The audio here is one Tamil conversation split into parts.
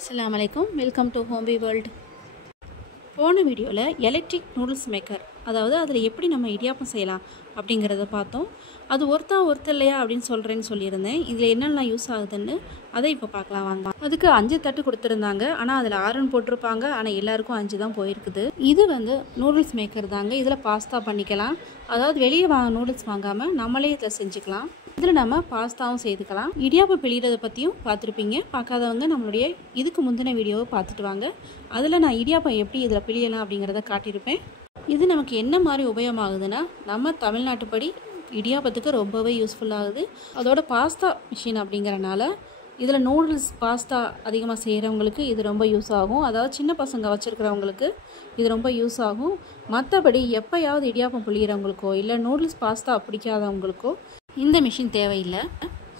Assalamu alaikum. Welcome to Homebee World. போன வீடியோவில் எலக்ட்ரிக் நூடுல்ஸ் மேக்கர், அதாவது அதில் எப்படி நம்ம இடியாப்பம் செய்யலாம் அப்படிங்கிறத பார்த்தோம். அது ஒருத்தர் இல்லையா அப்படின்னு சொல்லியிருந்தேன். இதில் என்னெல்லாம் யூஸ் ஆகுதுன்னு அதை இப்போ பார்க்கலாம் வாங்க. அதுக்கு 5 தட்டு கொடுத்துருந்தாங்க. ஆனால் அதில் 6ன்னு போட்டிருப்பாங்க. ஆனால் எல்லாருக்கும் 5 தான் போயிருக்குது. இது நூடுல்ஸ் மேக்கர் தாங்க. இதில் பாஸ்தா பண்ணிக்கலாம். அதாவது வெளியே நூடுல்ஸ் வாங்காமல் நம்மளே இதில் செஞ்சுக்கலாம். இதில் நம்ம பாஸ்தாவும் செய்துக்கலாம். இடியாப்பம் பிழிகிறத பற்றியும் பார்த்துருப்பீங்க. பார்க்காதவங்க நம்மளுடைய இதுக்கு முந்தின வீடியோவை பார்த்துட்டு வாங்க. அதில் நான் இடியாப்பம் எப்படி இதில் பிழியலாம் அப்படிங்கிறத காட்டியிருப்பேன். இது நமக்கு என்ன மாதிரி உபயோகமாகுதுன்னா, நம்ம தமிழ்நாட்டுப்படி இடியாப்பத்துக்கு ரொம்பவே யூஸ்ஃபுல்லாகுது. அதோட பாஸ்தா மிஷின் அப்படிங்கிறனால இதில் நூடுல்ஸ் பாஸ்தா அதிகமாக செய்கிறவங்களுக்கு இது ரொம்ப யூஸ் ஆகும். அதாவது சின்ன பசங்க வச்சுருக்கிறவங்களுக்கு இது ரொம்ப யூஸ் ஆகும். மற்றபடி எப்போயாவது இடியாப்பம் புளிகிறவங்களுக்கோ இல்லை நூடுல்ஸ் பாஸ்தா பிடிக்காதவங்களுக்கோ இந்த மிஷின் தேவையில்லை.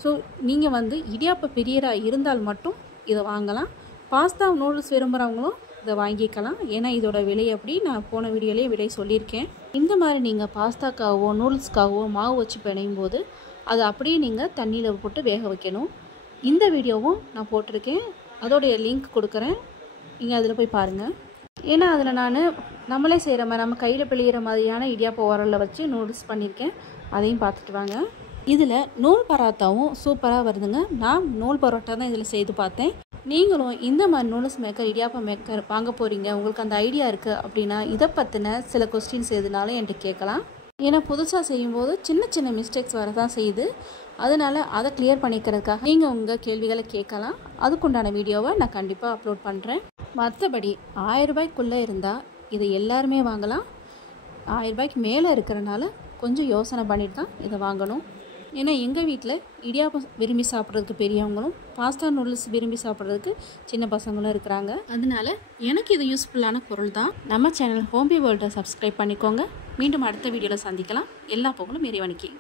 ஸோ நீங்கள் இடியாப்ப பிரியராக இருந்தால் மட்டும் இதை வாங்கலாம். பாஸ்தா நூடுல்ஸ் விரும்புகிறவங்களும் இதை வாங்கிக்கலாம். ஏன்னா இதோட விலை அப்படி நான் போன வீடியோலேயே விலை சொல்லியிருக்கேன். இந்த மாதிரி நீங்கள் பாஸ்தாக்காகவோ நூடுல்ஸ்க்காகவோ மாவு வச்சு பிணையும் போது அதை அப்படியே நீங்கள் தண்ணியில் போட்டு வேக வைக்கணும். இந்த வீடியோவும் நான் போட்டிருக்கேன். அதோடைய லிங்க் கொடுக்குறேன், நீங்கள் அதில் போய் பாருங்கள். ஏன்னா அதில் நம்மளே செய்கிற மாதிரி நம்ம கையில் பிழிகிற மாதிரியான இடியாப்ப உரலில் வச்சு நூடுல்ஸ் பண்ணியிருக்கேன். அதையும் பார்த்துட்டு வாங்க. இதில் நூல் பரோட்டாவும் சூப்பராக வருதுங்க. நான் நூல் பரோட்டா தான் இதில் செய்து பார்த்தேன். நீங்களும் இந்த மாதிரி நூடுல்ஸ் மேக்கர் இடியாப்பம் மேக்கர் வாங்க போகிறீங்க, உங்களுக்கு அந்த ஐடியா இருக்குது அப்படின்னா இதை பற்றின சில கொஸ்டின்ஸ் எதுனாலும் என்கிட்ட கேட்கலாம். ஏன்னா புதுசாக செய்யும்போது சின்ன மிஸ்டேக்ஸ் வரதான் செய்யுது. அதனால் அதை கிளியர் பண்ணிக்கிறதுக்காக நீங்கள் உங்கள் கேள்விகளை கேட்கலாம். அதுக்குண்டான வீடியோவை நான் கண்டிப்பாக அப்லோட் பண்ணுறேன். மற்றபடி 1000 ரூபாய்க்குள்ளே இருந்தால் இதை எல்லாருமே வாங்கலாம். 1000 ரூபாய்க்கு மேலே இருக்கிறனால கொஞ்சம் யோசனை பண்ணிட்டு தான் இதை வாங்கணும். ஏன்னா எங்கள் வீட்டில் இடியாப்பம் விரும்பி சாப்பிட்றதுக்கு பெரியவங்களும் பாஸ்தா நூடுல்ஸ் விரும்பி சாப்பிட்றதுக்கு சின்ன பசங்களும் இருக்கிறாங்க. அதனால எனக்கு இது யூஸ்ஃபுல்லான பொருள் தான். நம்ம சேனல் ஹோம்பி வேர்ல்டை சப்ஸ்கிரைப் பண்ணிக்கோங்க. மீண்டும் அடுத்த வீடியோவில் சந்திக்கலாம். எல்லா புகழும் இறைவனுக்கே.